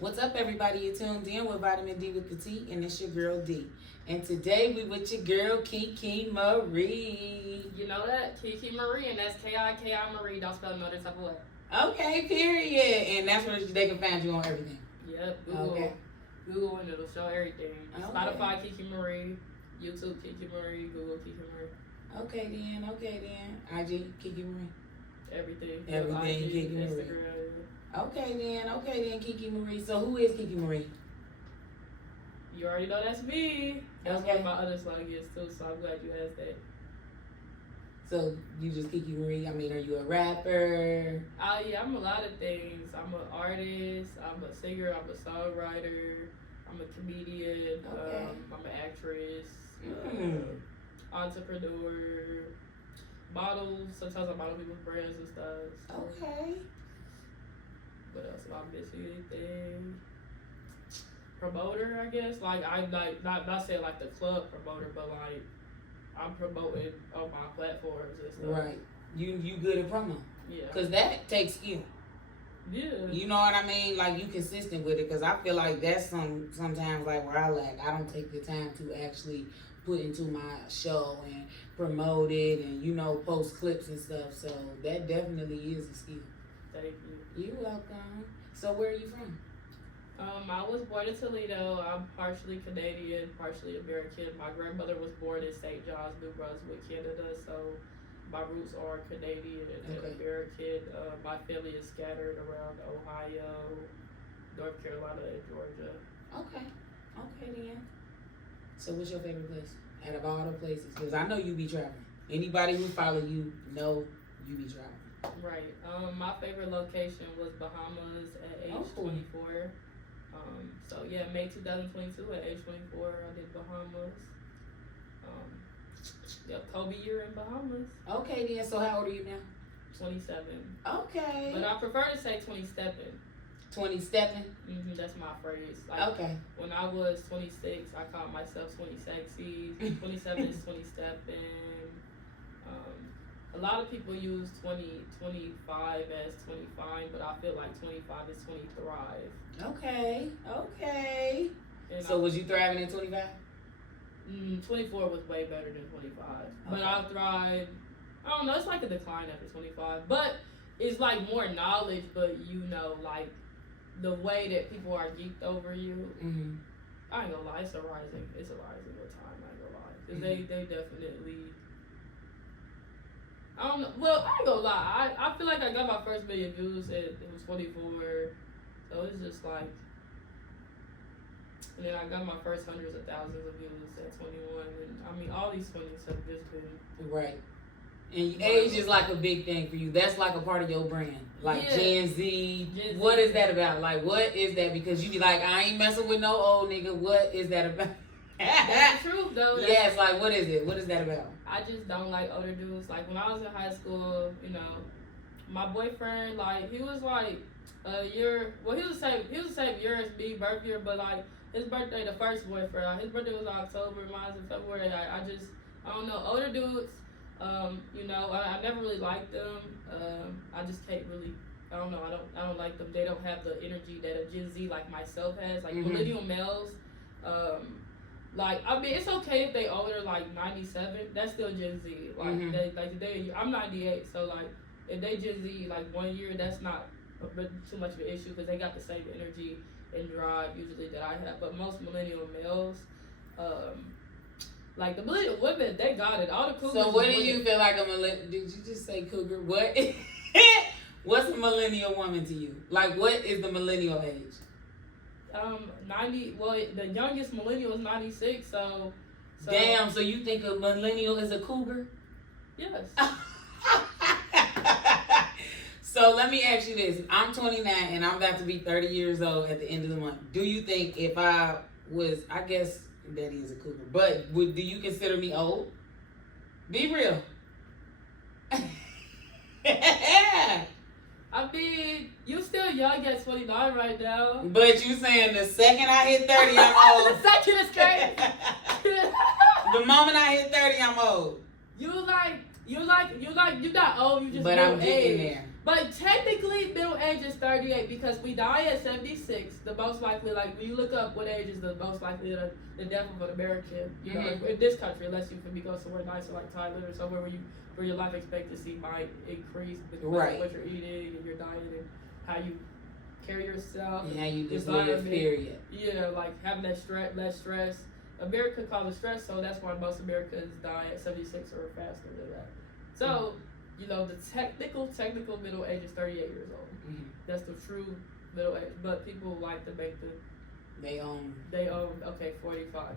What's up, everybody? You're tuned in with Vitamin D with the T, and it's your girl D. And today we with your girl Kiki Marie. You know that? Kiki Marie, and that's Kiki Marie. Don't spell no other type of way. Okay, period. And that's where they can find you on everything. Yep, Google. Okay. Google and it'll show everything. Okay. Spotify, Kiki Marie. YouTube, Kiki Marie. Google, Kiki Marie. Okay then. IG, Kiki Marie. Everything. Everything, IG, Kiki Marie. Instagram. Okay then, Kiki Marie. So who is Kiki Marie? You already know that's me. That's Okay. what my other song is too, so I'm glad you asked that. So you just Kiki Marie. I mean, are you a rapper? Oh yeah, I'm a lot of things. I'm an artist, I'm a singer, I'm a songwriter, I'm a comedian, Okay. I'm an actress, Mm. entrepreneur, sometimes I model people's brands and stuff. Okay. What else am I missing? Anything? Promoter, I guess. Like I'm like not saying like the club promoter, but like I'm promoting on my platforms and stuff. Right. You good at promo. Yeah. Cause that takes skill. Yeah. You know what I mean? Like you consistent with it. Cause I feel like that's sometimes like where I lack. I don't take the time to actually put into my show and promote it and post clips and stuff. So that definitely is a skill. Thank you. You're welcome. So where are you from? I was born in Toledo. I'm partially Canadian, partially American. My grandmother was born in St. John's, New Brunswick, Canada, so my roots are Canadian and Okay. American. My family is scattered around Ohio, North Carolina, and Georgia. Okay. Okay then. So what's your favorite place out of all the places? Because I know you be traveling. Anybody who follow you know you be traveling. Right. My favorite location was Bahamas at age 24. So yeah, May 2022 at age 24, I did Bahamas. Kobe year in Bahamas. Okay then. So how old are you now? 27. Okay. But I prefer to say 27. 20 stepping. That's my phrase. Like, Okay. when I was 26, I called myself 26. 27 is 20 stepping. A lot of people use 25 as 25, but I feel like 25 is 20 thrive. Okay. And So was you thriving at 25? 24 was way better than 25. But Okay. I thrive, I don't know, it's like a decline after 25. But it's like more knowledge, but like the way that people are geeked over you. Mm-hmm. I ain't gonna lie, it's a rising with time, I ain't gonna lie. Because they definitely, I don't know, well, I ain't gonna lie, I feel like I got my first million views at, it was 24, so it's just like, and then I got my first hundreds of thousands of views at 21, and I mean, all these 20s have just been. Right. And age is like a big thing for you. That's like a part of your brand. Like Yeah. Gen Z. Gen Z. What is that about? Like, what is that? Because you be like, I ain't messing with no old nigga. What is that about? That's the truth, though. Yes, like, what is it? What is that about? I just don't like older dudes. Like, when I was in high school, my boyfriend, like, he was like a year, well, he was the same year as me, birth year, but like, his birthday, the first boyfriend, like, his birthday was in October, mine was in February. I don't know, older dudes, I never really liked them. I just can't really, I don't know, I don't like them. They don't have the energy that a Gen Z like myself has. Like, millennial males, like, I mean, it's okay if they older, like 97, that's still Gen Z. Like, I'm 98, so like, if they Gen Z like 1 year, that's not too much of an issue because they got the same energy and drive usually that I have. But most millennial males, like the millennial women, they got it. All the cougars. So what do you feel like a millennial? Did you just say cougar? What? What's a millennial woman to you? Like, what is the millennial age? 90. Well, the youngest millennial is 96. So Damn. So you think a millennial is a cougar? Yes. So let me ask you this. I'm 29 and I'm about to be 30 years old at the end of the month. Do you think if I was, I guess that is a cougar, but do you consider me old? Be real. I mean, you still young at 29 right now. But you saying the second I hit 30, I'm old. The second is crazy. The moment I hit 30, I'm old. You not old, you just But middle I'm getting age. there. But technically, middle age is 38 because we die at 76. The most likely, like when you look up what age is the most likely the death of an American, you know, in this country, unless you can be go somewhere nicer like Thailand or somewhere where your life expectancy might increase because of what you're eating and your diet and how you carry yourself. And how you just live, period. Yeah, like having that less stress. America causes stress, so that's why most Americans die at 76 or faster than that. So. You know, the technical middle age is 38 years old. Mm-hmm. That's the true middle age. But people like to make they own 45.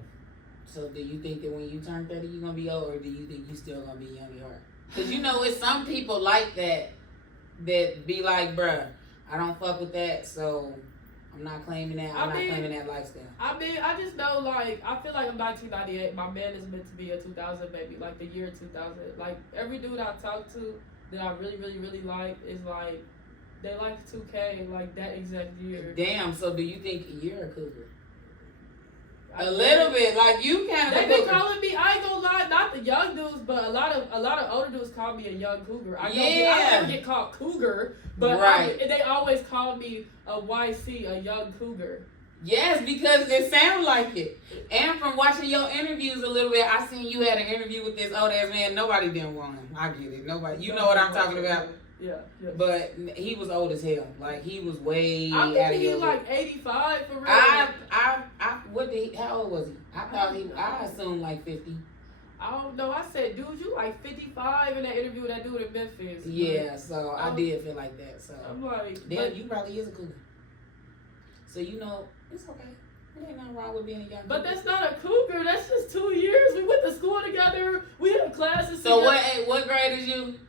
So do you think that when you turn 30 you're gonna be old, or do you think you still gonna be young at heart? Because you know it's some people like that be like, bruh, I don't fuck with that, so I'm not claiming that. I'm not claiming that lifestyle. I mean, I just know, like, I feel like I'm 1998. My man is meant to be a 2000 baby, like the year 2000. Like, every dude I talk to that I really, really, really like is like, they like 2K, like that exact year. Damn, so do you think you're a cougar? A little bit, like you kind of. They been calling me. I ain't gonna lie, not the young dudes, but a lot of older dudes call me a young cougar. I never get called cougar, but they always call me a YC, a young cougar. Yes, because it sounds like it. And from watching your interviews a little bit, I seen you had an interview with this old ass man. Nobody didn't want him. I get it. Nobody. You know what I'm talking about. Yeah. But he was old as hell. Like he was way I'm out of thinking your he like 85 for real. How old was he? I assumed like 50. I don't know. I said, dude, you like 55 in that interview with that dude in Memphis. Yeah, so I did feel like that. So I'm like, then you probably is a cougar. So you know, it's okay. There ain't nothing wrong with being a young. But that's not a cougar. That's just 2 years. We went to school together. We had classes. So together. what grade is you?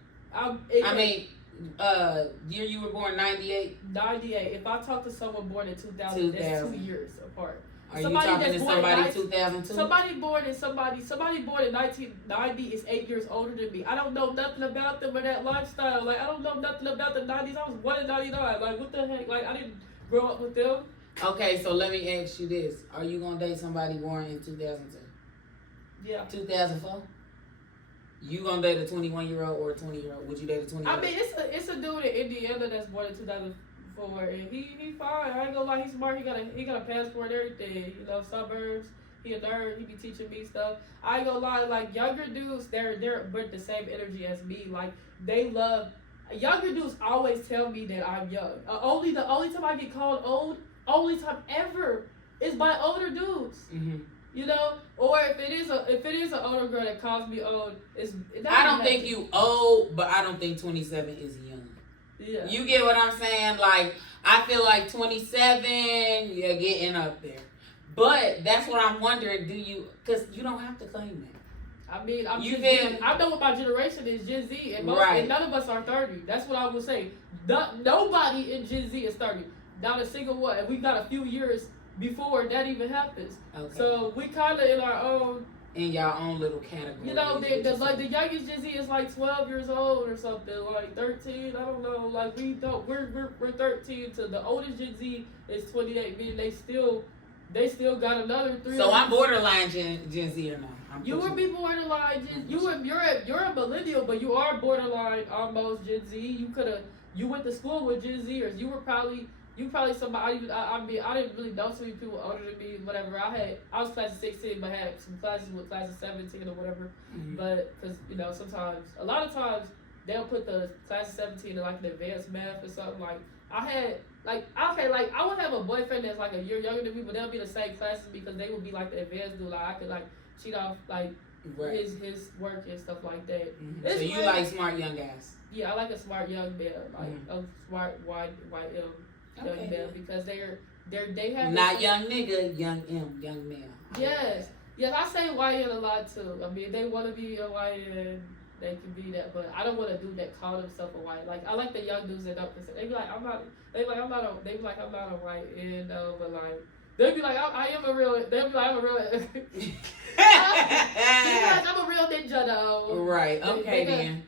Year you were born 98? 98. If I talk to someone born in 2000, that's 2 years apart. Are you talking to somebody 2002? Somebody born in 1990 is 8 years older than me. I don't know nothing about them or that lifestyle. Like I don't know nothing about the 90s. I was born in 99. Like what the heck? Like I didn't grow up with them. Okay, so let me ask you this: are you gonna date somebody born in 2002? Yeah. 2004? You gonna date a 21-year-old or a 20-year-old? Would you date a 20-year-old? I mean, it's a dude in Indiana that's born in 2004, and he fine. I ain't gonna lie, he's smart. He got a passport, everything. You know, suburbs. He a nerd. He be teaching me stuff. I ain't gonna lie, like younger dudes, they're but the same energy as me. Like they love. Younger dudes always tell me that I'm young. The only time I get called old, only time ever, is by older dudes. Mm-hmm. You know, or if it is an older girl that calls me old, I don't think you old, but I don't think 27 is young. Yeah. You get what I'm saying? Like I feel like 27, you're getting up there. But that's what I'm wondering. Do you? Because you don't have to claim that. I mean, I know what my generation is, Gen Z, and none of us are 30. That's what I would say. Nobody in Gen Z is 30. Not a single one. And we got a few years before that even happens. Okay. So we kind of in your own little category. You know, the youngest Gen Z is like 12 years old or something, like 13. I don't know. Like we're 13 to the oldest Gen Z is 28. Meaning they still got another 3. So I'm borderline Gen Z or no? You would be borderline Gen. You're a millennial, but you are borderline almost Gen Z. You went to school with Gen Zers. You probably somebody. I didn't really know too many people older than me. Whatever. I was class of 16, but had some classes with class of 17 or whatever. Mm-hmm. But because a lot of times they'll put the class of 17 in like an advanced math or something. Like I would have a boyfriend that's like a year younger than me, but they'll be the same classes because they would be like the advanced dude. Like I could like cheat off like his work and stuff like that. Mm-hmm. So you like smart young guys? Yeah, I like a smart young man, like a smart white young man, because they have not young nigga, young man. Yes, I say YN a lot too. I mean, they want to be a YN, they can be that, but I don't want to do that. Call themselves a YN. Like I like the young dudes that don't consider. They be like, I'm not a YN, but like. They'll be like, I am a real. They'll be like, I'm a real. They'll be like, I'm a real ninja though. Right. Okay then.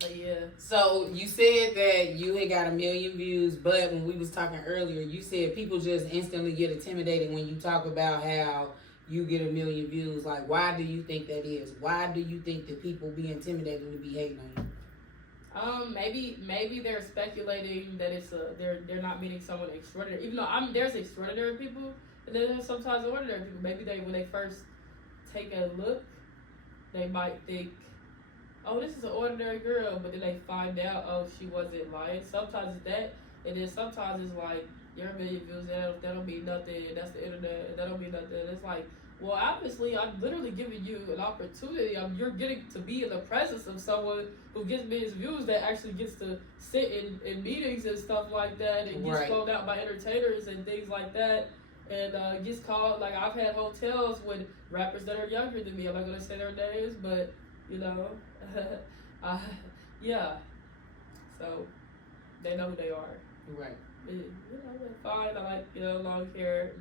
But yeah. So you said that you had got 1 million views, but when we was talking earlier, you said people just instantly get intimidated when you talk about how you get 1 million views. Like, why do you think that is? Why do you think that people be intimidated to be hating on you? Maybe they're speculating that they're not meeting someone extraordinary. Even though there's extraordinary people, and then there's sometimes ordinary people. Maybe when they first take a look, they might think, oh, this is an ordinary girl, but then they find out, oh, she wasn't lying. Sometimes it's that, and then sometimes it's like, you're a million views, that don't mean nothing, that's the internet, that don't mean nothing. It's like, well, obviously, I'm literally giving you an opportunity. You're getting to be in the presence of someone who gets millions of views that actually gets to sit in meetings and stuff like that and gets called out by entertainers and things like that. And gets called, like, I've had hotels with rappers that are younger than me. I'm not going to say their names, but, you know, yeah. So, they know who they are. Right. You know, they're fine. I like, long hair,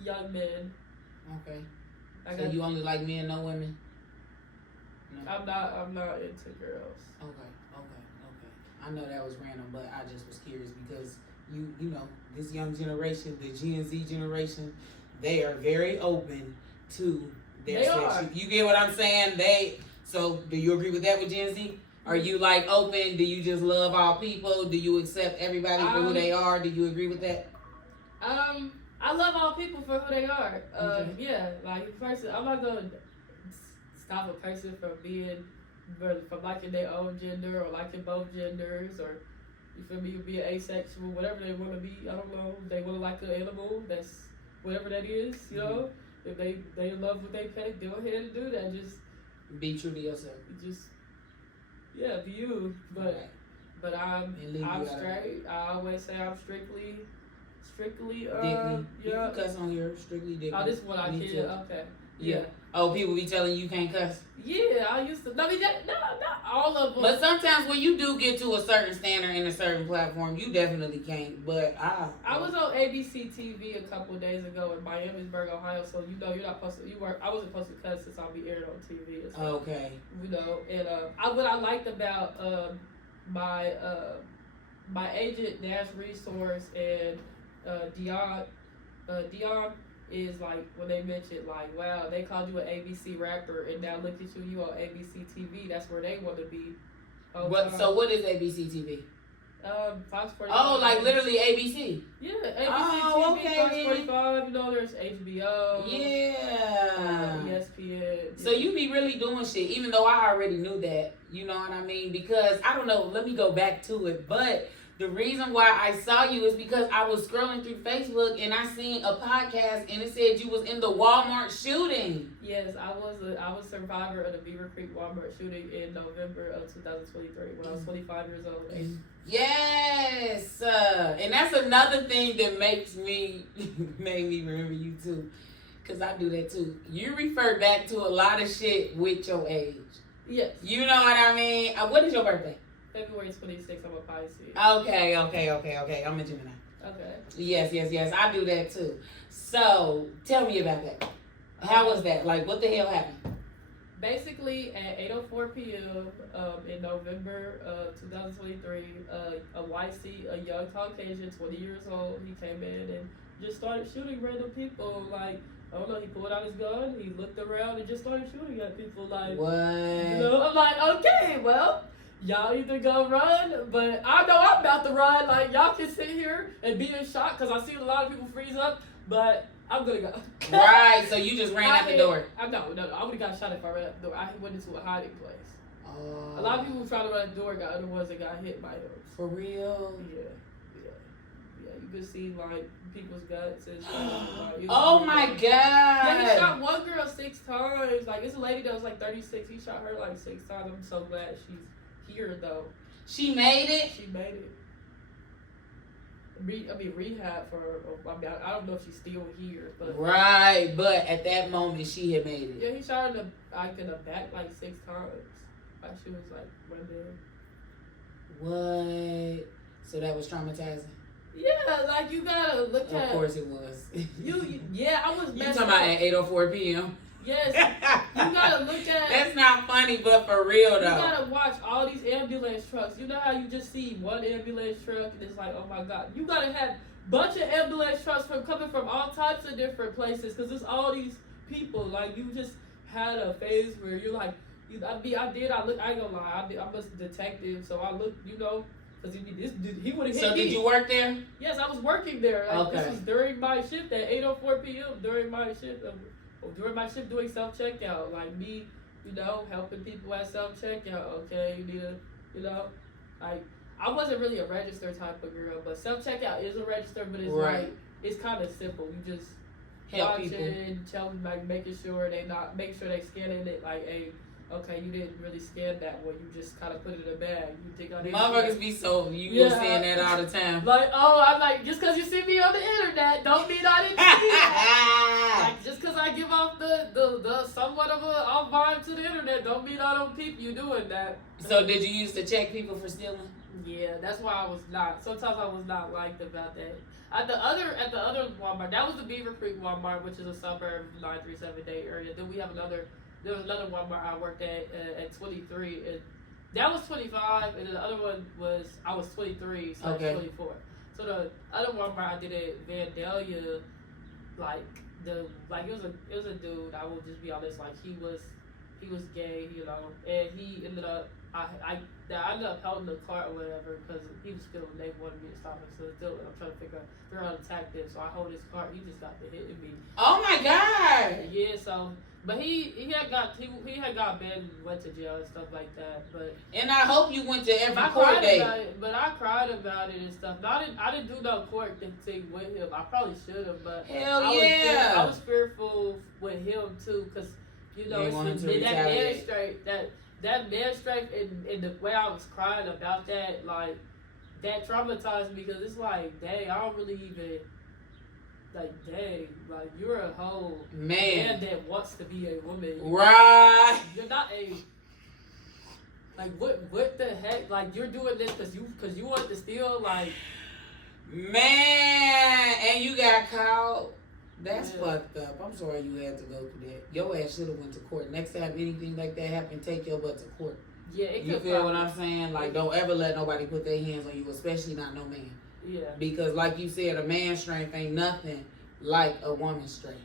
young men. Okay. So you only like men, no women? No. I'm not into girls. Okay. I know that was random, but I just was curious because you know, this young generation, the Gen Z generation, they are very open to their sex. You get what I'm saying? So do you agree with that with Gen Z? Are you like open? Do you just love all people? Do you accept everybody for who they are? Do you agree with that? I love all people for who they are. Yeah, like I'm not gonna stop a person from liking their own gender or liking both genders, or you feel me, being asexual, whatever they want to be. I don't know. If they want to like an animal, that's whatever that is. You know, if they love what they pay, go ahead and do that. Just be true to yourself. Be you. But I'm straight. I always say I'm strictly. You can cuss on here, strictly dickly. Oh, this is what I did. Okay. Yeah. Oh, people be telling you can't cuss. Yeah, I used to. No, not all of them. But sometimes when you do get to a certain standard in a certain platform, you definitely can't. But I was on ABC TV a couple of days ago in Miamisburg, Ohio. So you're not supposed to. I wasn't supposed to cuss since I'll be aired on TV. So, okay. And what I liked about my agent Dash Resource and Dion is like when they mentioned like, wow, they called you an ABC rapper and now look at you on ABC TV. That's where they want to be. So what is ABC TV? Fox 45. Oh, like literally ABC. Yeah, ABC TV, okay. Fox 45. There's HBO. Yeah. ESPN. So you be really doing shit, even though I already knew that. You know what I mean? Because I don't know. Let me go back to it, but. The reason why I saw you is because I was scrolling through Facebook and I seen a podcast and it said you was in the Walmart shooting. Yes, I was survivor of the Beaver Creek Walmart shooting in November of 2023 when I was 25 years old. Yes, and that's another thing that made me remember you too, cause I do that too. You refer back to a lot of shit with your age. Yes. You know what I mean? What is your birthday? February 26th, I'm a Pisces. Okay. I'm a Gemini. Okay. Yes. I do that too. So, tell me about that. How was that? Like, what the hell happened? Basically, at 8:04 p.m. In November of 2023, a young Caucasian, 20 years old, he came in and just started shooting random people. Like, I don't know, he pulled out his gun, he looked around and just started shooting at people. Like, what? I'm like, okay, well, y'all either go run, but I know I'm about to run. Like, y'all can sit here and be in shock because I see a lot of people freeze up, but I'm gonna go. Right, so you just ran out the door. No, I would have got shot if I ran out the door. I went into a hiding place. A lot of people who tried to run the door got other ones that got hit by them. For real? Yeah. You could see like people's guts and stuff. Like, oh my god! Yeah, he shot one girl 6 times. Like, it's a lady that was like 36. He shot her like 6 times. I'm so glad she's here though. She made it? She made it. Rehab for her. I don't know if she's still here, but right. But at that moment, she had made it. Yeah, he shot her in the back like 6 times. Like, she was like right there. What? So that was traumatizing. Yeah, like you gotta look at. Of course it was. I was. You talking about at 8:04 p.m. Yes, you gotta look at. That's not funny, but for real though. You gotta watch all these ambulance trucks. You know how you just see one ambulance truck and it's like, oh my god. You gotta have bunch of ambulance trucks coming from all types of different places because there's all these people. Like, you just had a phase where you're like, I ain't gonna lie. I was a detective, so I looked, because he would have hit me. So did you work there? Yes, I was working there. Okay. This was during my shift at 8:04 p.m. During my shift doing self checkout, like me, helping people at self checkout. Okay, you need to, like I wasn't really a register type of girl, but self checkout is a register, but it's Right. like it's kind of simple. You just Help people. tell them, like making sure they scanning it, like, hey, okay, you didn't really scan that one. You just kind of put it in a bag. You think I didn't? Motherfuckers be so you saying that all the time. Like, I'm like, just because you see me on the internet, don't mean I didn't see that. Like, just because I give off the somewhat of a vibe to the internet, don't mean I don't peep you doing that. So did you used to check people for stealing? Yeah, that's why I was not. Sometimes I was not liked about that. At the other Walmart, that was the Beaver Creek Walmart, which is a suburb of 937 Day area. Then we have there was another Walmart I worked at 23. And that was 25, and the other one was, I was 23, so Okay. 24. So the other Walmart I did at Vandalia, it was a dude, I will just be honest, like he was gay, and he ended up, I ended up holding the cart or whatever, because he was still, they wanted me to stop him, so still, I'm trying to figure out the tactics, so I hold his cart, he just got to hitting me. Oh my God! Yeah, so, but he had got banned and went to jail and stuff like that, but. And I hope you went to every I court cried date. about it, but I cried about it and stuff. I didn't do no court thing with him. I probably should have, but Hell I was fearful with him too, because You it's wanted to that man retaliate. straight, that man straight, and the way I was crying about that, like that traumatized me, because it's like, dang, I don't really even. Like, dang, like, you're a whole man that wants to be a woman. Right. You're not a, like, what the heck? Like, you're doing this because you want to steal, like. Man, and you got caught. That's Yeah. fucked up. I'm sorry you had to go through that. Your ass should have went to court. Next time anything like that happen, take your butt to court. Yeah, it You could feel what I'm saying? Like, don't ever let nobody put their hands on you, especially not no man. Yeah. Because like you said, a man's strength ain't nothing like a woman's strength.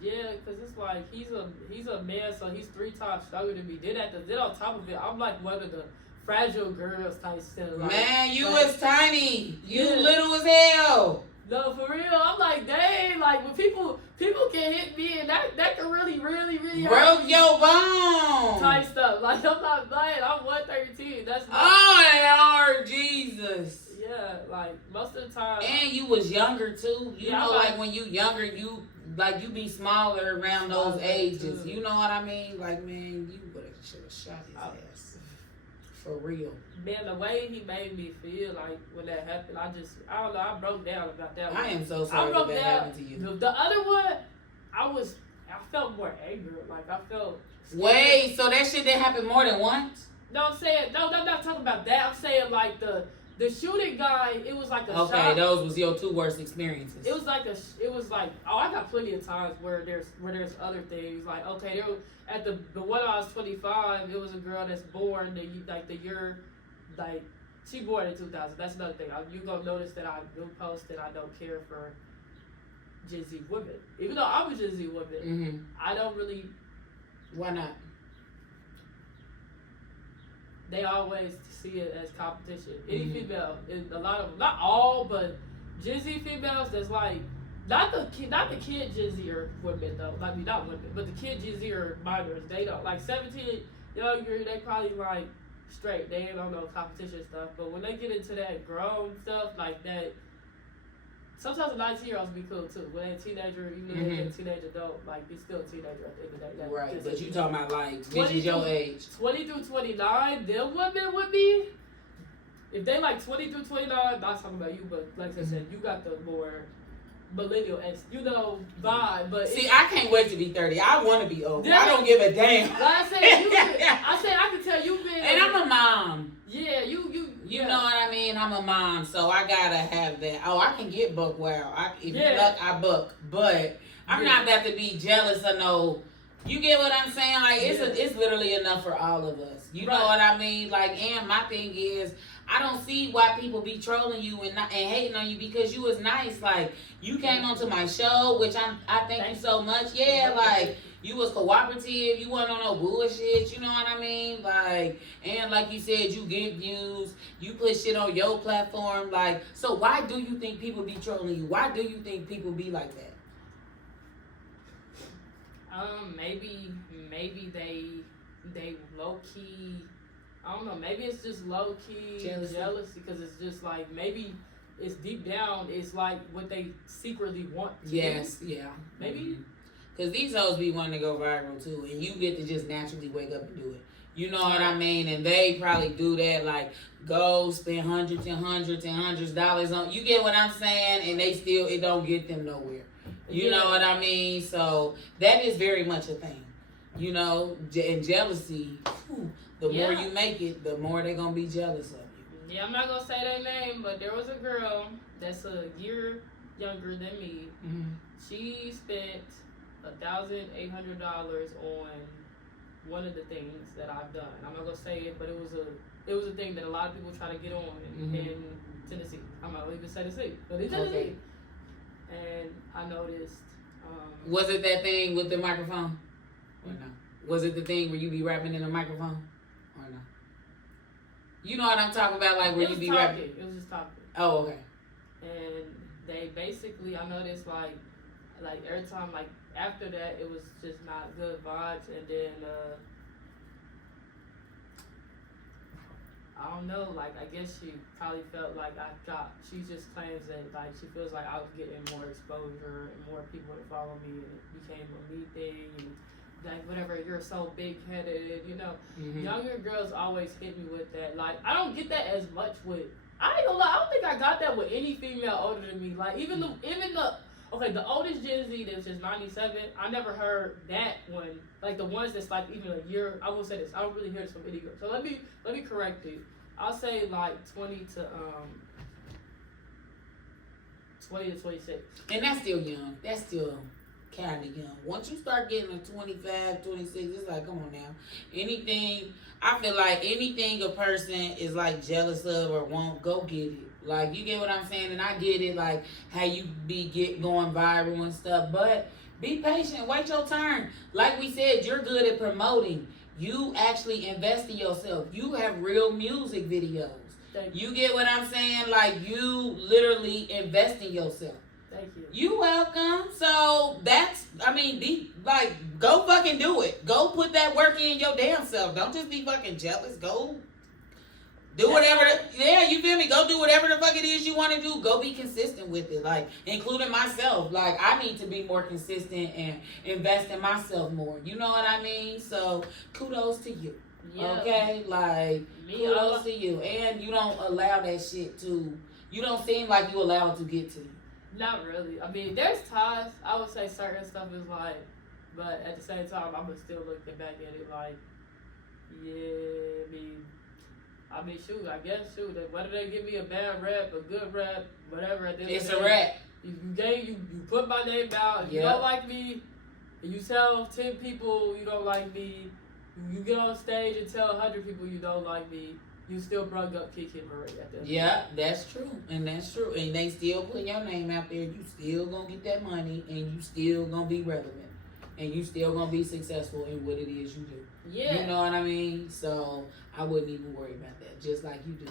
Yeah, because it's like he's a man, so he's 3 times stronger than me. Then on top of it, I'm like one of the fragile girls type stuff. Like, Man, you like, was tiny. You Yeah. little as hell. No, for real. I'm like, dang, like when people can hit me and that can really, really, really hurt Broke me. your bone. Type stuff. Like, I'm not lying. I'm 113. That's not. Oh, Lord Jesus. Yeah, like most of the time. And you was younger too. You Yeah, know, like- like when you younger, you be smaller around those Smaller, ages. too. You know what I mean? Like, man, you should have shot his ass. For real. Man, the way he made me feel, like when that happened, I don't know, I broke down about that one. I am so I sorry broke that down. happened to you. The other one, I felt more anger. Like I felt. scared. Wait, so that shit didn't happen more than once? No, I'm saying no. I'm not talking about that. I'm saying like the shooting guy. It was like a Okay, shot. those was your 2 worst experiences. It was like I got plenty of times where there's other things like, okay, there was, at the one I was 25, it was a girl that's born the year, like she born in 2000. That's another thing. You gonna notice that I do post that I don't care for Gen Z women, even though I'm a Gen Z woman. Mm-hmm. I don't really. Why not? They always see it as competition. Any Mhm. female, a lot of them, not all, but Gen Z females that's like, not the kid Gen Z or women though, like not women, but the kid Gen Z or minors, they don't, like 17 younger, they probably like straight, they don't know competition stuff, but when they get into that grown stuff like that, sometimes the 19-year-olds be cool too. When they're a teenager, even though they're a teenage adult, like he's still a teenager at the end of the day. Right, Just but as you you- talking about like bitches your age. 20 through 29, them women would be. If they like 20 through 29, I'm not talking about you, but like I said, you got the more millennial vibe. But See, I can't wait to be 30. I want to be old. Yeah. I don't give a damn. like I said, I can tell you been. And I'm a mom. Yeah, you You know what I mean? I'm a mom, so I gotta have that. Oh, I can get buck wild. If Yeah. you luck, I buck. But I'm Yeah. not about to be jealous of no. You get what I'm saying? Like Yeah. it's literally enough for all of us. You know Right. what I mean? Like, and my thing is, I don't see why people be trolling you and hating on you because you was nice. Like you came onto my show, which I thank you so much. Yeah, like you was cooperative. You wasn't on no bullshit. You know what I mean? Like, and like you said, you get views. You put shit on your platform. Like, so why do you think people be trolling you? Why do you think people be like that? Maybe they low key. I don't know. Maybe it's just low key jealousy because it's just like maybe it's deep down. It's like what they secretly want. Yes, yeah, maybe. Because these hoes be wanting to go viral too, and you get to just naturally wake up and do it. You know what I mean? And they probably do that, like go spend hundreds and hundreds and hundreds of dollars on. You get what I'm saying? And they still it don't get them nowhere. You know what I mean? So that is very much a thing. You know, and jealousy. The more you make it, the more they're gonna be jealous of you. Yeah, I'm not gonna say their name, but there was a girl that's a year younger than me. Mm-hmm. She spent $1,800 on one of the things that I've done. I'm not gonna say it, but it was a thing that a lot of people try to get on in Tennessee. I'm not gonna even say Tennessee, but in Tennessee. Okay. And I noticed. Was it that thing with the microphone? Or no? Was it the thing where you be rapping in a microphone? Or no? You know what I'm talking about, like where you be rapping. It was just talking. Oh, okay. And they basically, I noticed like every time, like after that, it was just not good vibes, and then I don't know, like I guess she probably felt like she just claims that like she feels like I was getting more exposure and more people to follow me, and it became a me thing, and like whatever, you're so big headed, you know. Younger girls always hit me with that. Like I don't get that as much with. I ain't gonna lie, I don't think I got that with any female older than me. Like even the oldest Gen Z that's just 97, I never heard that one. Like the ones that's like even a year. I will say this, I don't really hear this from any girl. So let me correct it. I'll say like 20 to 26. And that's still young. That's still kind of young. Once you start getting to 25, 26, it's like, come on now. I feel like anything a person is like jealous of or won't, go get it. Like, you get what I'm saying? And I get it, like, how you going viral and stuff. But be patient. Wait your turn. Like we said, you're good at promoting. You actually invest in yourself. You have real music videos. You get what I'm saying? Like, you literally invest in yourself. Thank you. You welcome. So go fucking do it. Go put that work in your damn self. Don't just be fucking jealous. Go do whatever. You feel me? Go do whatever the fuck it is you want to do. Go be consistent with it. Like, including myself. Like, I need to be more consistent and invest in myself more. You know what I mean? So, kudos to you. Yeah. Okay? Like, kudos to you. And you don't allow that shit to, you don't seem like you allow it to get to you. Not really. I mean, there's times I would say certain stuff is like, but at the same time, I'm gonna still look back at it like, yeah, I mean, shoot, whether they give me a bad rap, a good rap, whatever, at the end of the day, it's a rap. You put my name out, you don't like me, and you tell 10 people you don't like me, you get on stage and tell 100 people you don't like me, you still brought up Kid Marie at that. Yeah, that's true. And that's true. And they still put your name out there. You still gonna get that money, and you still gonna be relevant. And you still gonna be successful in what it is you do. Yeah. You know what I mean? So I wouldn't even worry about that, just like you do.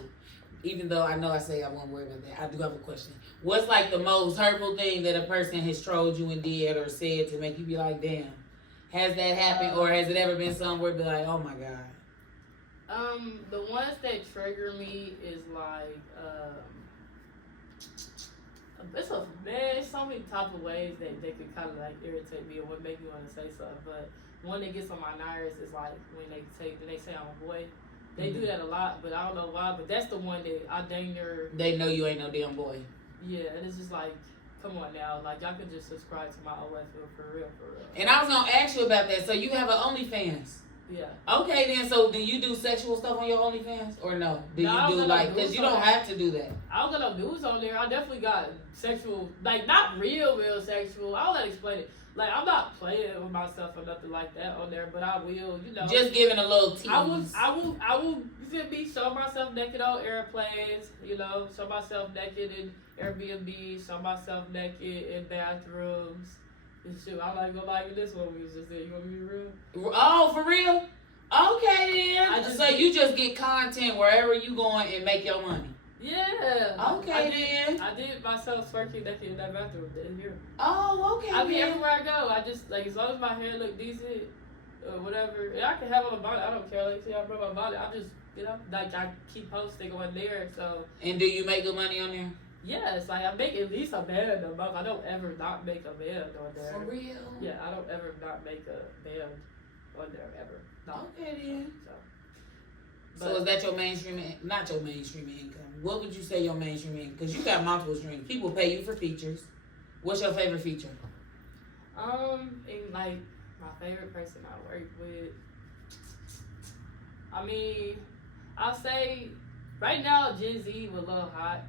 Even though I know I say I won't worry about that, I do have a question. What's like the most hurtful thing that a person has trolled you and did or said to make you be like, damn? Has that happened, or has it ever been somewhere be like, oh my God? The ones that trigger me is like, it's so many type of ways that they could kind of like irritate me or what make me want to say something. But one that gets on my nerves is like when they say I'm a boy. They do that a lot, but I don't know why. But that's the one that I dang near. They know you ain't no damn boy. Yeah, and it's just like, come on now, like y'all can just subscribe to my OF for real. And I was gonna ask you about that. So you have an OnlyFans? Yeah. Okay, then. So, do you do sexual stuff on your OnlyFans or no? Do No, I you don't do got no like? Because nudes you don't on have to do that. I don't got no dudes on there. I definitely got sexual, like not real sexual. I'll let explain it. Like I'm not playing with myself or nothing like that on there, but I will, you know. Just giving a little tease. I will. You feel me? Show myself naked on airplanes. You know, show myself naked in Airbnb. Show myself naked in bathrooms. And shit, I'm not gonna lie to this one. We was just saying, you want me to be real? Oh, for real? Okay then. just So you just get content wherever you going and make your money. Yeah. Okay then. I did myself twerking naked in that bathroom. In here. Oh, okay. I mean, then. everywhere I go, I just like as long as my hair look decent or whatever, and I can have on a bonnet. I don't care. Like, see, I brought my bonnet. I just, you know, like I keep posting on there. So. And do you make good money on there? Yes, like I make at least a band a month. I don't ever not make a band on there. For real? Yeah, I don't ever not make a band on there ever. No. Okay then. So is that your mainstream? Not your mainstream income. What would you say your mainstream income? Because you got multiple streams. People pay you for features. What's your favorite feature? And like my favorite person I work with. I mean, I'll say right now Gen Z with Lil Hot.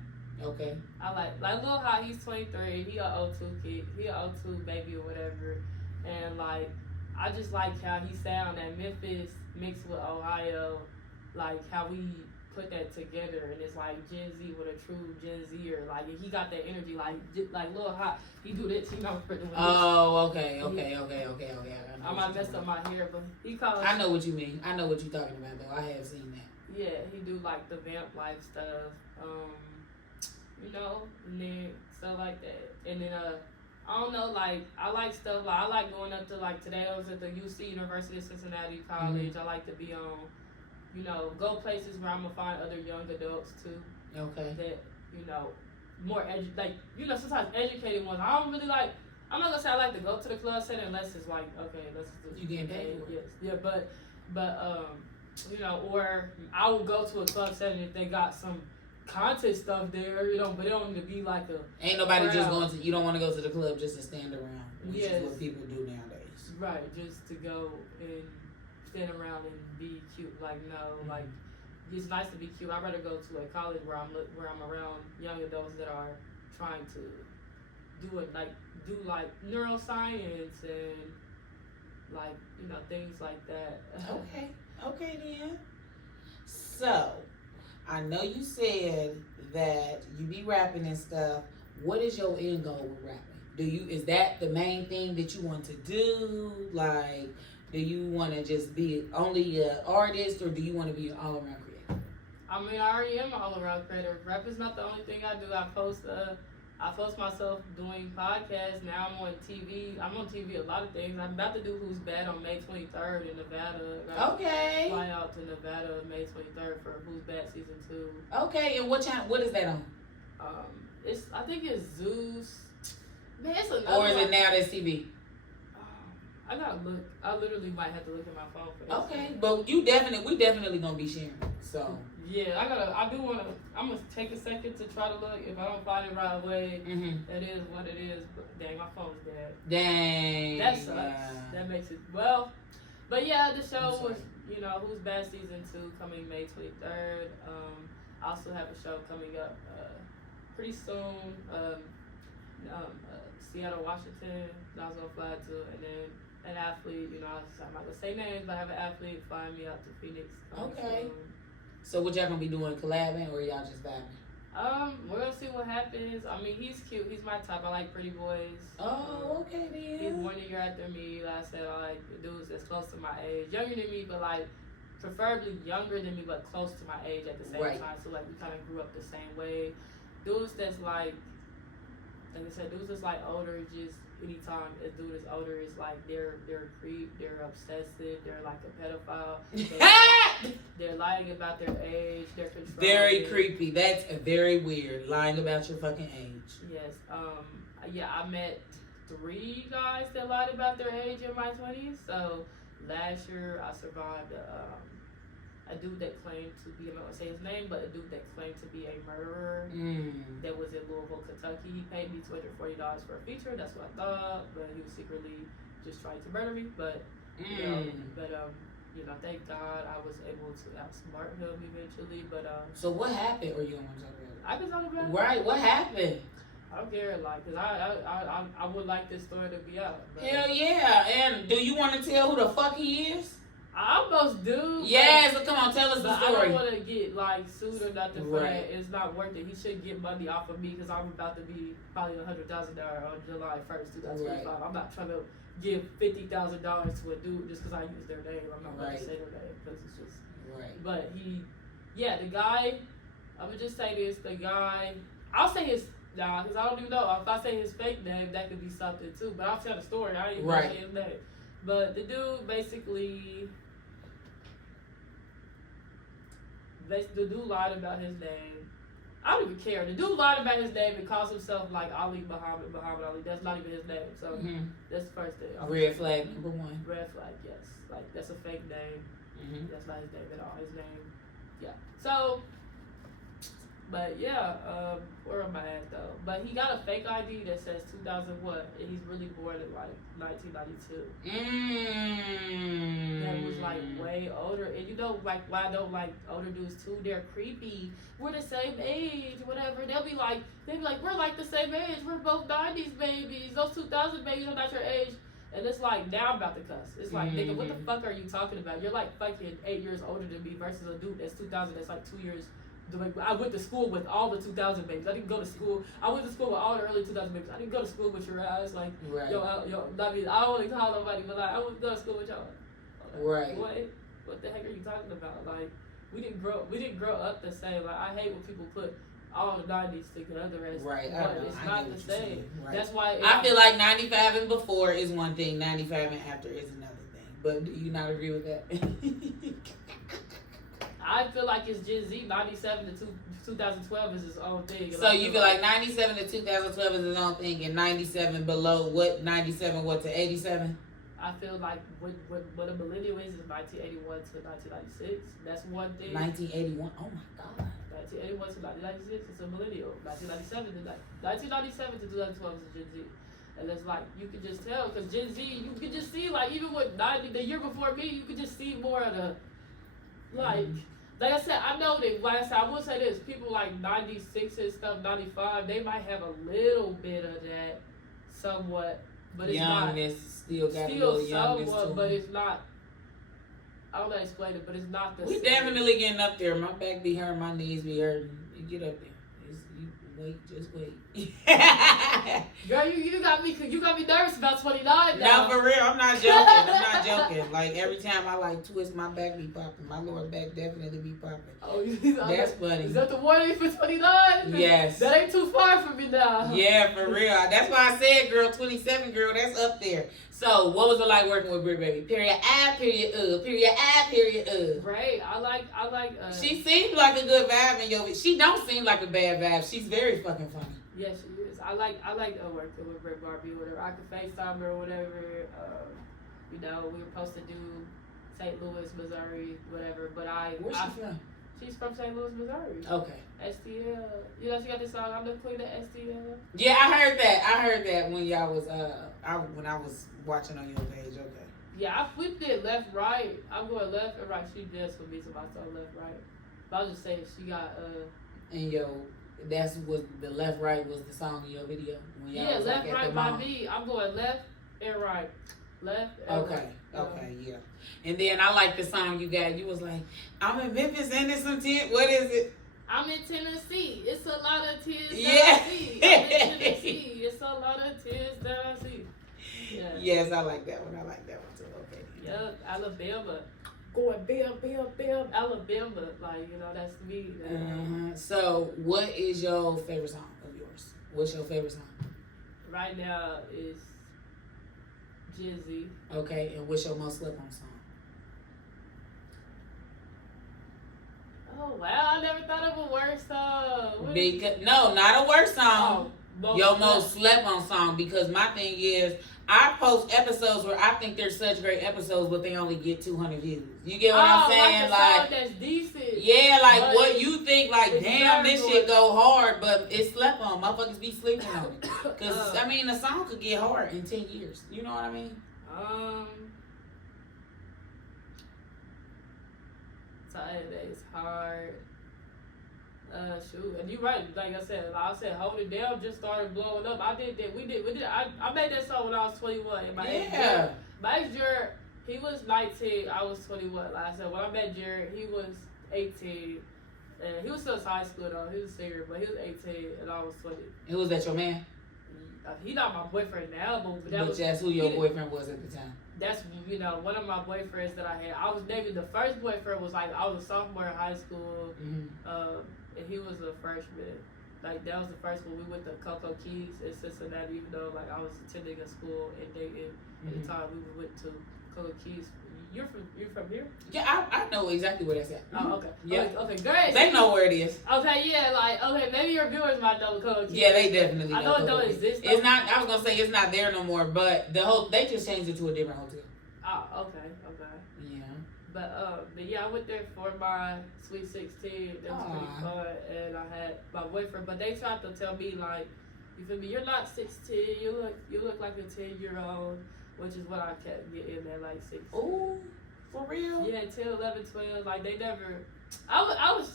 Okay. I like Lil Hot. He's 23. He a 02 kid. He a 02 baby or whatever. And like I just like how he sound at Memphis mixed with Ohio. Like how we put that together, and it's like Gen Z with a true Gen Zer. Like he got that energy, like Lil Hot. He do this, you know, for doing this. Oh, okay. I might mess up my hair, but he calls. I know what you mean. I know what you're talking about, though. I have seen that. Yeah, he do like the vamp life stuff. You know, and then stuff like that, and then I don't know, like I like stuff like I like going up to like today I was at the UC University of Cincinnati College. Mm-hmm. I like to be on. You know, go places where I'm gonna find other young adults too. Okay. That, you know, more like, you know, sometimes educated ones. I don't really like. I'm not gonna say I like to go to the club setting unless it's like, okay, let's just you getting paid for it. Yes, yeah, but you know, or I will go to a club setting if they got some content stuff there, you know, but it don't need to be like a. Ain't nobody just going to. You don't want to go to the club just to stand around, which yes. is what people do nowadays. Right, just to go and stand around and be cute. Like no, like it's nice to be cute. I'd rather go to a college where I'm around young adults that are trying to do neuroscience and like, you know, things like that. Okay then. So I know you said that you be rapping and stuff. What is your end goal with rapping? Is that the main thing that you want to do? Like, do you want to just be only an artist, or do you want to be an all-around creator? I mean, I already am an all-around creator. Rap is not the only thing I do. I post myself doing podcasts. Now I'm on TV. I'm on TV a lot of things. I'm about to do Who's Bad on May 23rd in Nevada. Okay. Fly out to Nevada May 23rd for Who's Bad season 2. Okay, and what channel? What is that on? I think it's Zeus. Man, it's another. Or is it Now That's TV? I gotta look. I literally might have to look at my phone for this. Okay, but we definitely gonna be sharing. So yeah, I'm gonna take a second to try to look. If I don't find it right away, that is what it is. But dang, my phone's dead. Dang. That sucks. Yeah. That makes it well. But yeah, the show was, you know, Who's Bad season 2 coming May 23rd. I also have a show coming up pretty soon. Seattle, Washington. I was gonna fly to, and then an athlete. You know, I'm not gonna say names, but I have an athlete flying me out to Phoenix. Okay. Soon. So what y'all gonna be doing, collabing, or y'all just vibing? We're gonna see what happens. I mean, he's cute. He's my type. I like pretty boys. Oh, okay then. He's 1 year after me. Like I said, I like dudes that's close to my age, younger than me, but like preferably younger than me, but close to my age at the same time. So like we kind of grew up the same way. Dudes that's like I said, dudes that's like older, just anytime a dude is older, it's like they're a creep, they're obsessive, they're like a pedophile. They're lying about their age, they're controlling. Very creepy. That's very weird. Lying about your fucking age. Yes. Yeah, I met 3 guys that lied about their age in my 20s. So last year I survived a dude that claimed to be, I'm not gonna say his name, but a dude that claimed to be a murderer that was in Louisville, Kentucky. He paid me $240 for a feature. That's what I thought, but he was secretly just trying to murder me. But you know, thank God I was able to outsmart him eventually. But So what happened? Or you don't want to talk about it? I can talk about it. Right. What happened? I don't care, like, cause I would like this story to be out. But Hell yeah! And do you want to tell who the fuck he is? I almost do. Yes. So come on, tell us the But I story. don't want to get like sued or nothing for Right. that. It's not worth it. He should get money off of me because I'm about to be probably $100,000 on July 1st, 2025. Right. I'm not trying to give $50,000 to a dude just because I use their name. I'm not going Right. to say their name because it's just. Right. But the guy. I'm gonna just say this. The guy. I'll say his. Nah, because I don't even know. If I say his fake name, that could be something too. But I'll tell the story. I didn't even say his name. But the dude basically. The dude lied about his name. I don't even care. The dude lied about his name and calls himself like Ali Muhammad Ali. That's not even his name. So that's the first thing. Red flag number one. Red flag, yes. Like that's a fake name. That's not his name at all. His name, yeah. So, but yeah, where am I at though? But he got a fake ID that says 2000 what, and he's really born in like 1992. That was like way older, and like why I don't like older dudes too? They're creepy. We're the same age, whatever. They'll be like, we're like the same age. We're both 90s babies. Those 2000 babies are not your age. And it's like, now I'm about to cuss. It's like, nigga, what the fuck are you talking about? You're like fucking 8 years older than me versus a dude that's 2000 that's like 2 years. I went to school with all the 2000 babies. I didn't go to school. I went to school with all the early 2000 babies. I didn't go to school with your ass. Like, right. yo, I mean, I don't want to call nobody, but like, I went to school with y'all. Right. What the heck are you talking about? Like, we didn't grow up the same. Like, I hate when people put all the 90s together as right. But it's not the same. Right. That's why I feel like 95 and before is one thing, 95 and after is another thing. But do you not agree with that? I feel like it's Gen Z. 97 to 2012 is its own thing. So you feel like 97 to 2012 is its own thing, and 97 below what? 97 what to 87? I feel like what a millennial is 1981 to 1996. That's one thing. 1981. Oh my God. 1981 to 1996 is a millennial. 1997 to 2012 is Gen Z. And it's like, you can just tell, because Gen Z, you can just see, like, even with the year before me, you could just see more of the, like I said, I know that, like I said, I will say this, people like 96 and stuff, 95, they might have a little bit of that, somewhat, but it's youngness, not. Still somewhat, but it's not, I don't know how to explain it, but it's not the same. We definitely getting up there. My back be hurting, my knees be hurting. You get up there. Just wait. Girl, you got me nervous about 29 now. No, for real, I'm not joking. Like every time I like twist, my back be popping. My lower back definitely be popping. Oh, that's funny. Is that the warning for 29? Yes. That ain't too far from me now. Yeah, for real. That's why I said, girl, 27, girl, that's up there. So, what was it like working with Britt Baby? Period I, period period I, period Great. I like. She seems like a good vibe in your. She don't seem like a bad vibe. She's very fucking funny. Yes, she is. I like working with Britt Barbie or whatever. I could FaceTime her or whatever. We were supposed to do St. Louis, Missouri, whatever. But Where's she from? She's from St. Louis, Missouri. Okay. STL. She got this song, I'm the queen of STL. Yeah, I heard that when y'all was when I was watching on your page. Okay. Yeah, I flipped it left, right. I'm going left and right. She danced with me, so I saw left, right. But I was just saying, she got And that's what the left, right was the song in your video. When y'all yeah, was left, like right by me. I'm going left and right. Left and right. Okay, yeah. And then I like the song you got. You was like, I'm in Memphis and it's some tent. What is it? I'm in Tennessee. It's a lot of tears yeah. that I see. I'm in Tennessee. It's a lot of tears that I see. Yeah. Yes, I like that one. Too. Okay. Yep, Alabama. Going bam, bam, bam, Alabama. Like, that's me. So, what is your favorite song of yours? What's your favorite song? Right now is Jizzy. Okay, and what's your most slept on song? Oh wow, I never thought of a worse song. No, not a worse song. Your most slept on song, because my thing is I post episodes where I think they're such great episodes, but they only get 200 views. You get what I'm saying? Like a song that's decent. Yeah, like what you think, like, damn, this shit go hard, but it's slept on. Motherfuckers be sleeping on it. Because, the song could get hard in 10 years. You know what I mean? Saturday's hard. Shoot, and you right. Like I said, Hold It Down just started blowing up. I did that. We did. I made that song when I was 21. And my ex Jared, he was 19. I was 21. Like I said, when I met Jared, he was 18. And he was still in high school though. He was a singer, but he was 18 and I was 20. And was that your man? He not my boyfriend now, but that's who your boyfriend was at the time. That's one of my boyfriends that I had. I was dating the first boyfriend was like I was a sophomore in high school, and he was a freshman. Like that was the first one. We went to Cocoa Keys in Cincinnati, even though like I was attending a school in Dayton at the time. We went to Cocoa Keys. You're from here? Yeah, I know exactly where that's at. Oh, okay. Yeah. Okay, great. They know where it is. Okay, yeah, maybe your viewers might know Cocoa Keys. Yeah, they definitely know. I know it don't exist. It's not. I was gonna say it's not there no more, but they just changed it to a different hotel. Oh, okay. Yeah. But yeah, I went there for my Sweet 16. That was pretty fun, and I had my boyfriend. But they tried to tell me like, you feel me? You're not 16. You look like a 10-year-old. Which is what I kept getting at like 16. Ooh, for real? Yeah, 10, 11, 12. Like they never. I was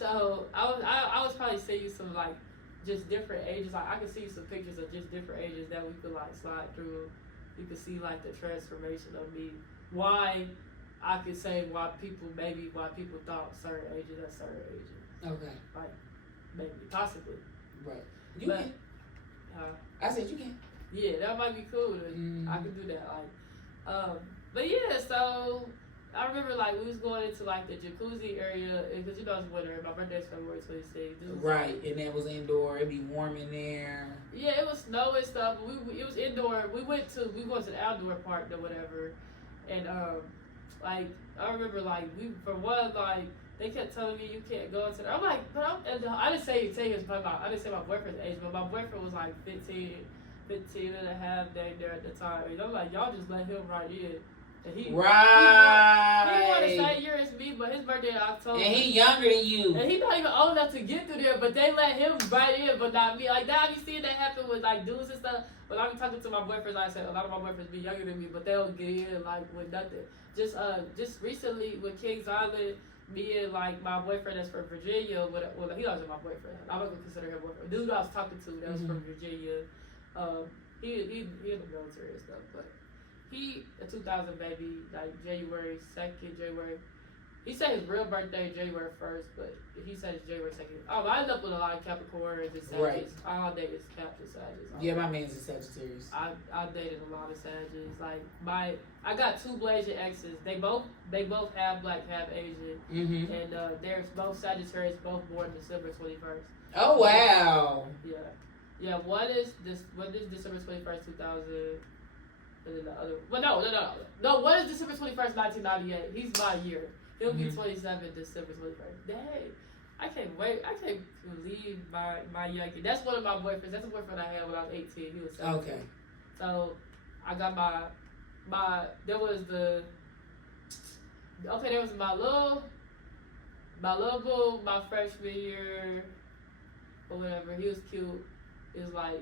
probably send you some like just different ages. Like I could see some pictures of just different ages that we could like slide through. You could see like the transformation of me. Why I could say why people thought certain ages at certain ages. Okay. Like maybe possibly. Right. You can. I said you can. Yeah, that might be cool. I could do that. Like, but yeah, so I remember like we was going into like the jacuzzi area because it's winter. My birthday's February 26th. Right, and it was indoor. It'd be warm in there. Yeah, it was snow and stuff. It was indoor. We went to the outdoor park or whatever, and like I remember like they kept telling me you can't go into there. I'm like, but I didn't say I didn't say my boyfriend's age, but my boyfriend was like 15 and a half day there at the time. And I'm like, y'all just let him right in. And he born the same year as me, but his birthday in October. And he younger than you. And he not even old enough to get through there, but they let him right in, but not me. Like now I be seeing that happen with like dudes and stuff. But I be talking to my boyfriends, like I said, a lot of my boyfriends be younger than me, but they'll get in like with nothing. Just recently with Kings Island, me and like my boyfriend that's from Virginia, well he wasn't my boyfriend. I'm not gonna consider him boyfriend. Dude I was talking to that was from Virginia. He in the military and stuff, but he a 2000 baby, like January 2nd. He said his real birthday January 1st, but he said it's January 2nd. I ended up with a lot of Capricorns and Sagittarius. Right. All I dated is Cap and Sagittarius. Yeah, my man's a Sagittarius. I dated a lot of Sagittarius. Like I got two Blasian exes. They both half black, half Asian, and they're both Sagittarius, both born December 21st. Oh wow. Yeah. One is December 21st, 2000. And then the other. Well, no. One is December 21st, 1998. He's my year. He'll be 27 December 21st. Dang. I can't wait. I can't believe my young kid. That's one of my boyfriends. That's a boyfriend I had when I was 18. He was 17. Okay. So I got there was my little boo my freshman year or whatever. He was cute. It was like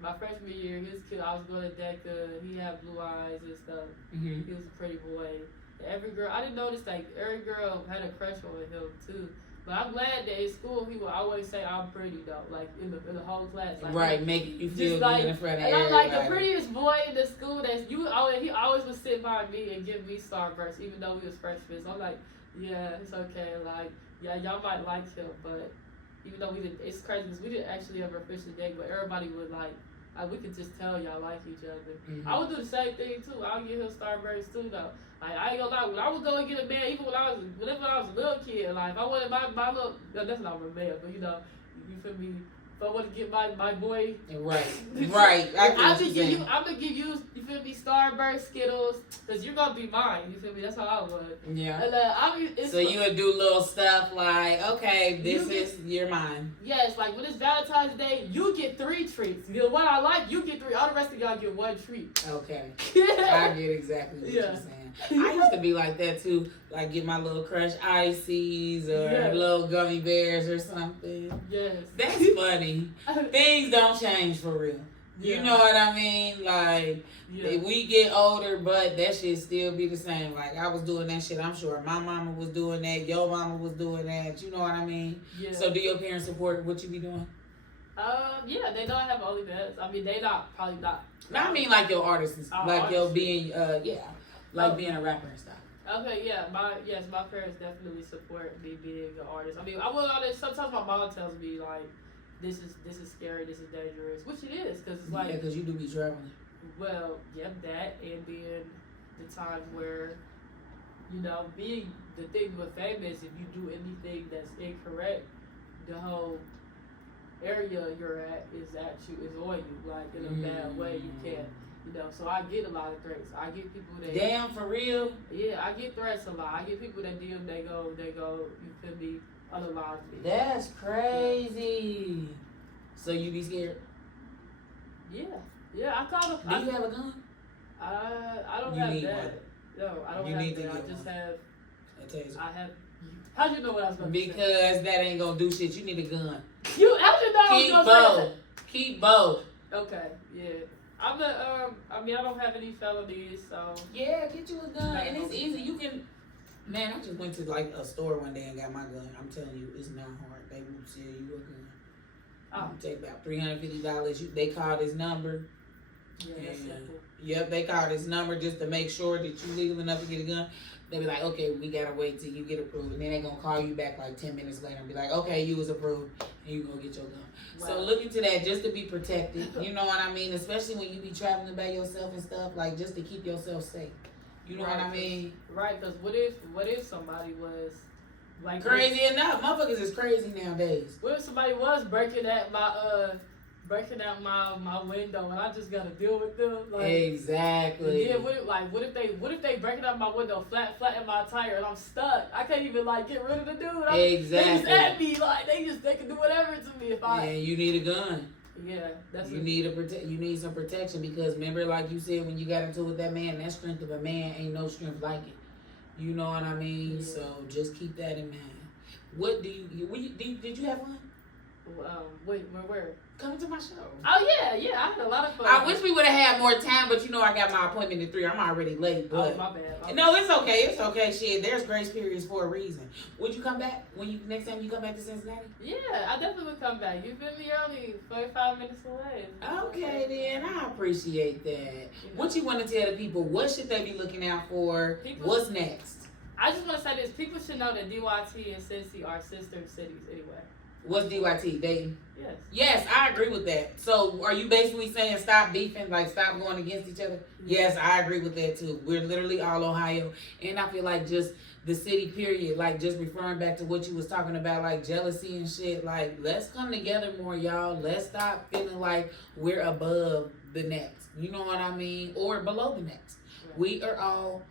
my freshman year, he was cute. I was going to DECA. He had blue eyes and stuff. He was a pretty boy. Every girl, I didn't notice like every girl had a crush on him too. But I'm glad that in school he would always say I'm pretty though, like in the whole class. Like, right, making you feel good in front of everybody. And I'm like the prettiest boy in the school. He always would sit by me and give me starbursts, even though we was freshmen. So I'm like, yeah, it's okay. Like, yeah, y'all might like him, but even though we didn't, it's crazy because we didn't actually ever officially date, but everybody would like we could just tell y'all like each other. I would do the same thing too. I would give him starbursts too though. Like I ain't gonna lie, when I would go and get a man, even when I was a little kid, like if I wanted my little, no, that's not my man, but you know, you feel me? If I want to get my boy, right. I'm gonna give you feel me, Starburst, Skittles, cause you're gonna be mine. You feel me? That's how I would. Yeah. And, so you would do little stuff like, okay, you're mine. Yes, like when it's Valentine's Day, you get 3 treats. The one I like, you get 3. All the rest of y'all get 1 treat. Okay. I get exactly what you're saying. I used to be like that too, like get my little crush ices or little gummy bears or something. Yes. That's funny. Things don't change for real. You know what I mean? Like, we get older, but that shit still be the same. Like, I was doing that shit. I'm sure my mama was doing that. Your mama was doing that. You know what I mean? Yeah. So, do your parents support what you be doing? Yeah, they don't have OnlyFans. I mean, they probably not. No, I mean like your artists, like your being, being a rapper and stuff. Okay, yeah, my parents definitely support me being an artist. I mean, I will honest. Sometimes my mom tells me like, this is scary, this is dangerous, which it is, because it's like, because you do be traveling. Well, yep, that, and then the times where, being the thing with famous, if you do anything that's incorrect, the whole area you're at is on you, like in a bad way. You can't, So I get a lot of threats. I get people that. Damn, for real. Yeah, I get threats a lot. I get people that DM. They go. You could be unalive me. That's crazy. So you be scared? Yeah. I kind of. Do you have a gun? I don't have that. One. No, I don't have that. I just have. A taser. I have. How'd you know what I was going to say? Because that ain't gonna do shit. You need a gun. How'd you know I was going to say? Keep both. Okay, yeah. I'm the I don't have any felonies, so yeah, get you a gun, and it's easy. You can. Man, I just went to like a store one day and got my gun. I'm telling you, it's not hard. They will sell you a gun. Take about $350. They call this number. Yeah, that's simple. Yep, they call this number just to make sure that you legal enough to get a gun. They be like, okay, we gotta wait till you get approved, and then they gonna call you back like 10 minutes later and be like, okay, you was approved, and you gonna get your gun. Wow. So look into that just to be protected. You know what I mean? Especially when you be traveling by yourself and stuff, like just to keep yourself safe. You know what I mean? Right, because what if somebody was like crazy enough? Motherfuckers is crazy nowadays. What if somebody was breaking out my window and I just gotta deal with them? Like, exactly. Yeah. What if they breaking out my window, flat in my tire, and I'm stuck? I can't even like get rid of the dude. Exactly. They just at me like they can do whatever to me if I. Yeah, you need a gun. Yeah, that's you need some protection, because remember, like you said, when you got into it with that man, that strength of a man ain't no strength like it. You know what I mean? Yeah. So just keep that in mind. What did you have one? Where? Coming to my show. Oh yeah, I had a lot of fun. I wish we would have had more time, but I got my appointment at 3. I'm already late, but my bad. No, it's okay. Shit, there's grace periods for a reason. Would you come back next time you come back to Cincinnati? Yeah, I definitely would come back. You've been me only 45 minutes away. Okay, then I appreciate that. What you want to tell the people? What should they be looking out for? What's next? I just want to say this: people should know that DYT and Cincy are sister cities anyway. What's DYT? Dayton? Yes. Yes, I agree with that. So are you basically saying stop beefing, like stop going against each other? Mm-hmm. Yes, I agree with that too. We're literally all Ohio. And I feel like just the city period, like just referring back to what you was talking about, like jealousy and shit, like let's come together more, y'all. Let's stop feeling like we're above the next. You know what I mean? Or below the next. Right. We are all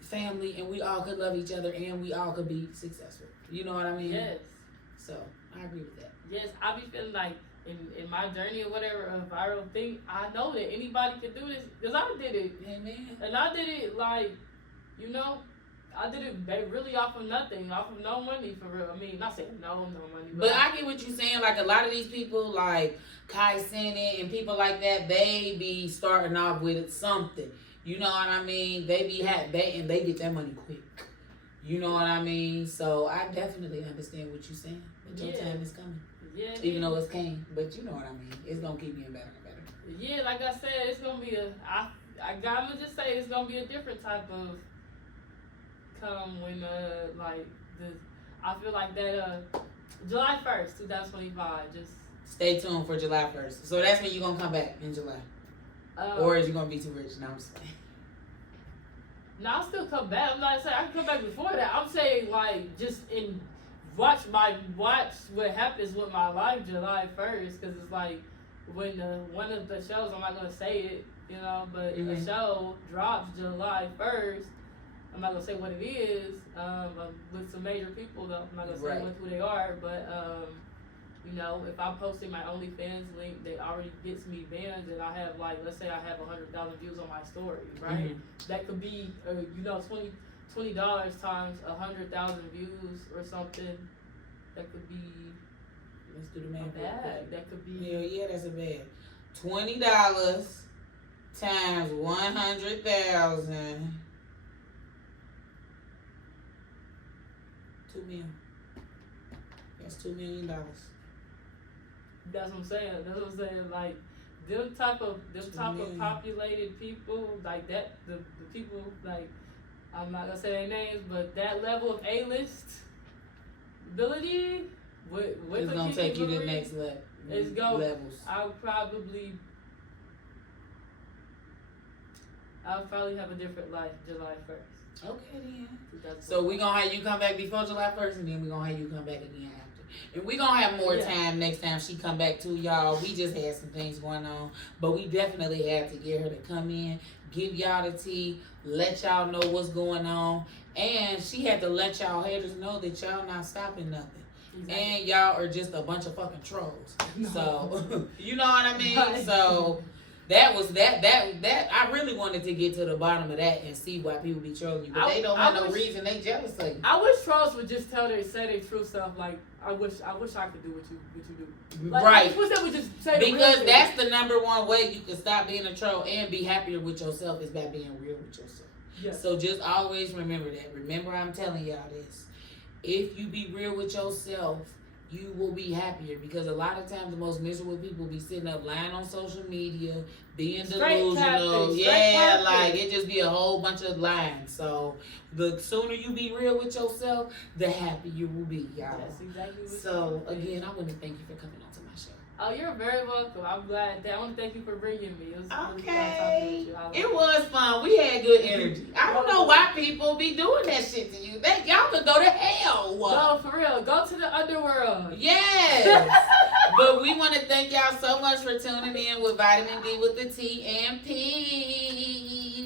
family and we all could love each other and we all could be successful. You know what I mean? Yes. So I agree with that. Yes, I be feeling like in my journey or whatever, a viral thing, I know that anybody can do this because I did it. Amen. And I did it like, I did it really off of nothing, off of no money for real. I mean, not saying no money. But I get what you're saying. Like a lot of these people, like Kai Cenat and people like that, they be starting off with something. You know what I mean? They get that money quick. You know what I mean? So I definitely understand what you're saying. But your time is coming. Yeah. Even though it's came, but you know what I mean. It's gonna keep getting better and better. Yeah, like I said, it's gonna be I'm gonna just say it's gonna be a different type of come when I feel like that July 1st, 2025. Just stay tuned for July 1st. So that's when you're gonna come back in July. Or is you gonna be too rich? No, I'm saying. No, I'll still come back. I'm not saying I can come back before that. I'm saying like just watch what happens with my life July 1st, because it's like when one of the shows, I'm not gonna say it, but a show drops July 1st. I'm not gonna say what it is. With some major people though. I'm not gonna say who they are, but if I'm posting my OnlyFans link that already gets me banned, and I have let's say I have 100,000 views on my story, right? Mm-hmm. That could be $20 times 100,000 views or something. That could be. Let's do the math. Bad. That could be. Yeah, that's a bad. $20 times 100,000. $2 million. That's $2 million. That's what I'm saying. That's what I'm saying. Like them type of populated people like that. The people like I'm not gonna say their names, but that level of A-list ability with It's gonna take you to the next level. It's go. Levels. I'll probably have a different life July 1st. Okay then. That's So we gonna have you come back before July 1st, and then we gonna have you come back again after. And we gonna have more time next time she come back too, y'all. We just had some things going on, but we definitely had to get her to come in, give y'all the tea, let y'all know what's going on, and she had to let y'all haters know that y'all not stopping nothing. Exactly. And y'all are just a bunch of fucking trolls. No. So you know what I mean? Right. So that was that I really wanted to get to the bottom of that and see why people be trolling you, but they don't have no reason. They jealous of you. I wish trolls would just say their true self. Like I wish I could do what you do. Like, right. I wish they would just say because that's the number one way you can stop being a troll and be happier with yourself is by being real with yourself. Yes. So just always remember that. Remember, I'm telling y'all this. If you be real with yourself, you will be happier, because a lot of times the most miserable people be sitting up lying on social media, being delusional. Like it just be a whole bunch of lying. So the sooner you be real with yourself, the happier you will be, y'all. That's exactly what so again, I want to thank you for coming on to my show. Oh, you're very welcome. I'm glad that I want to thank you for bringing me. It was okay. It was fun. We had good energy. I don't know why people be doing that shit to you. Y'all could go to hell. No, for real. Go to the underworld. Yes. But we want to thank y'all so much for tuning in with Vitamin D with the T and P.